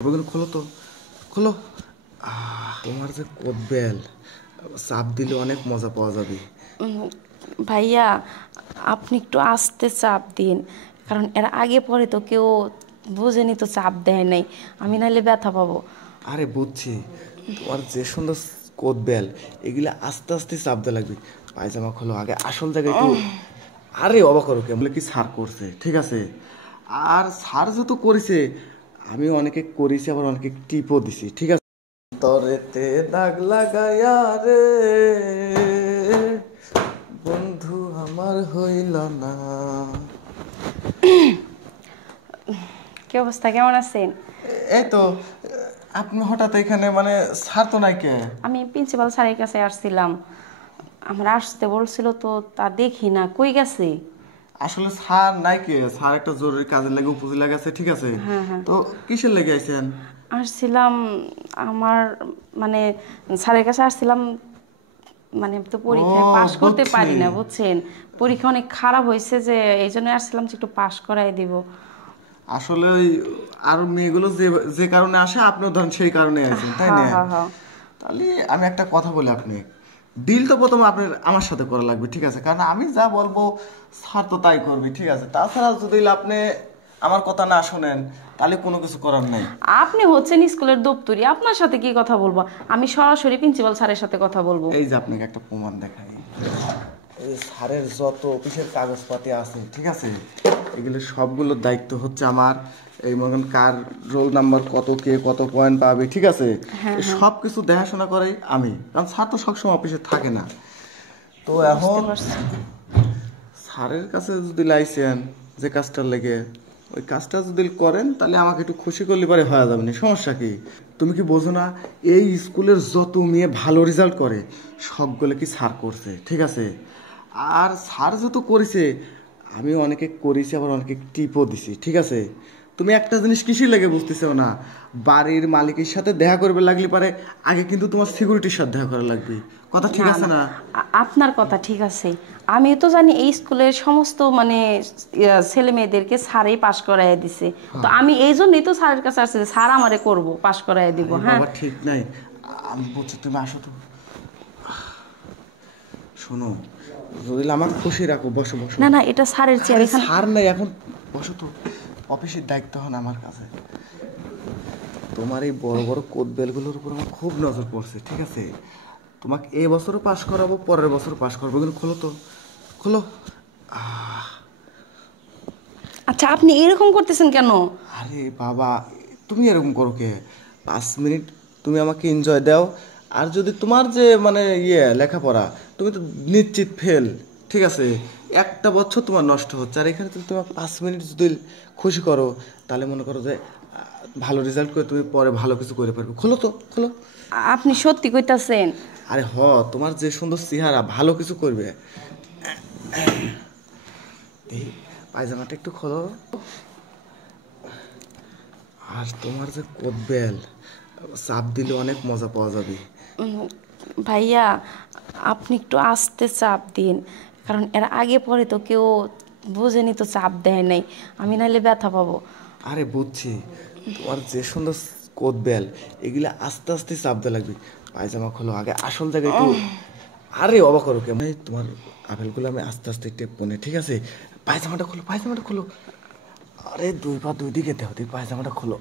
ওগুলো খোলো তো, খোলো। তোমার যে কোদ বেল, চাপ দিলে অনেক মজা পাওয়া যাবে। ভাইয়া, আপনি একটু আস্তে চাপ দিন, কারণ এর আগে পরে তো কেউ বুঝেনি, তো চাপ দেয় নাই, আমি নাহলে ব্যথা পাবো। আরে বুঝছি, তোমার যে সুন্দর কোদ বেল, এগুলা আস্তে আস্তে চাপ দেওয়া লাগবে। পায়জামা খোলো আগে, আসল জায়গায় একটু। আরে অবাক করো কে বলে কি সার করছে, ঠিক আছে। আর সার যত করেছে, আমি অনেকে করেছি, আবার অনেকে টিপও দিছি, ঠিক আছে। তরেতে দাগ লাগাইয়া রে বন্ধু আমার হইল না। কি অবস্থা, কেমন আছেন? এই তো, আপনি হঠাৎ এখানে, মানে স্যার তো নাই কে? আমি প্রিন্সিপাল স্যারের কাছে আসছিলাম, আমরা আসতে বলছিল তো, তা দেখি না, কই গেছে? আসলে স্যার নাই কে, স্যার একটা জরুরি কাজের লেগে উপজেলা গেছে, ঠিক আছে। হ্যাঁ হ্যাঁ, তো কিসের লেগে আইছেন? আসছিলাম আমার, মানে স্যারের কাছে আসছিলাম, মানে তো ও পরীক্ষায় পাশ করতে বুঝছি। পারি না, বুঝছেন। পরীক্ষা অনেক খারাপ হয়েছে, যে এই জন্য আসছিলাম যে একটু পাশ করাই দিব। আসলে আর মেয়েগুলো যে যে কারণে আসে, আপনিও ধরেন সেই কারণে আছেন, তাই হ্যাঁ না? হ্যাঁ হ্যাঁ। তাহলে আমি একটা কথা বলি, আপনি ডিল তো প্রথমে আপনার আমার সাথে করা লাগবে, ঠিক আছে। কারণ আমি যা বলবো স্যার তো তাই করবে, ঠিক আছে। তাছাড়া যদি আপনি আমার কথা না শোনেন, তাহলে কোনো কিছু করার নাই। আপনি হচ্ছেন স্কুলের দপ্তরি, আপনার সাথে কি কথা বলবো? আমি সরাসরি প্রিন্সিপাল স্যারের সাথে কথা বলবো। এই যে আপনাকে একটা প্রমাণ দেখাই, এই স্যারের যত অফিসের কাগজপাতি আছে, ঠিক আছে, এগুলো সবগুলোর দায়িত্ব হচ্ছে আমার। এই মনে করেন কার রোল নাম্বার কত, কে কত পয়েন্ট পাবে, ঠিক আছে। হ্যাঁ হ্যাঁ, সব কিছু দেখাশোনা করে আমি, কারণ স্যার তো সবসময় অফিসে থাকে না। তো বুঝতে এখন পারছি। স্যারের কাছে যদি লাইছেন যে কাজটার লেগে, ওই কাজটা যদি করেন, তাহলে আমাকে একটু খুশি করলে পরে হয়ে যাবে না, সমস্যা কি? তুমি কি বোঝো না, এই স্কুলের যত মেয়ে ভালো রেজাল্ট করে, সবগুলো কি স্যার করছে, ঠিক আছে। আর স্যার যত করেছে, আমি অনেকে করেছি, আবার অনেকে টিপও দিছি, ঠিক আছে। তুমি একটা জিনিস কিসের লেগে বুঝতেছো না, বাড়ির মালিকের সাথে দেখা করবে লাগলে পারে, আগে কিন্তু তোমার সিকিউরিটির সাথে দেখা করা লাগবে, কথা ঠিক না আছে না, না? আপনার কথা ঠিক আছে। আমি তো জানি এই স্কুলের সমস্ত, মানে ছেলে মেয়েদেরকে স্যারেই পাশ করাই দিছে। তো আমি এই জন্যই তো স্যারের কাছে আসছি, যে স্যার আমারে করবো, পাশ করাই দিব। আরে হ্যাঁ, বাবা ঠিক নাই, আমি বলছি তুমি আসো তো। শোনো, যদি আমার খুশি রাখো, বসো বসো। না না, এটা স্যারের চেয়ার আরে এখানে। ছাড় নাই এখন, বসো তো। অফিসের দায়িত্ব হন আমার কাছে। তোমার এই বড় বড় কোদ বেলগুলোর উপর আমার খুব নজর পড়ছে, ঠিক আছে। তোমাকে এই বছরও পাশ করাবো, পরের বছর পাশ করবো, কিন্তু খোলো তো, খোলো। আচ্ছা, আপনি এরকম করতেছেন কেন? আরে বাবা, তুমি এরকম করো কে? 5 মিনিট তুমি আমাকে এনজয় দাও। আর যদি তোমার যে মানে লেখাপড়া, তুমি তো নিশ্চিত ফেল, ঠিক আছে। একটা বছর তোমার নষ্ট হচ্ছে, আর এখানে তুমি তোমার 5 মিনিট যদি খুশি করো, তাহলে মনে করো যে ভালো রেজাল্ট করে তুমি পরে ভালো কিছু করে পারবে। খোলো তো, খোলো। আপনি সত্যি কইতাছেন? আরে তোমার যে সুন্দর চেহারা, ভালো কিছু করবে। এই পায়জামাটা একটু খোলো। আর তোমার যে কোদ বেল, চাপ দিলে অনেক মজা পাওয়া যাবে। ভাইয়া, আপনি একটু আস্তে চাপ দিন, কারণ এর আগে পরে তো কেউ বুঝেনি, তো চাপ দেয় নাই, আমি নাহলে ব্যথা পাবো। আরে বুঝছি, তোমার যে সুন্দর কোদ বেল, এগুলা আস্তে আস্তে চাপ দেওয়া লাগবে। পায়জামা খোলো আগে, আসল জায়গায় একটু। আরে অবাক করো কেমন, তোমার আপেলগুলো আমি আস্তে আস্তে টেপবো না, ঠিক আছে। পায়জামাটা খোলো, পায়জামাটা খোলো। আরে 2 পা 2 দিকে দেও, পায়জামাটা খোলো।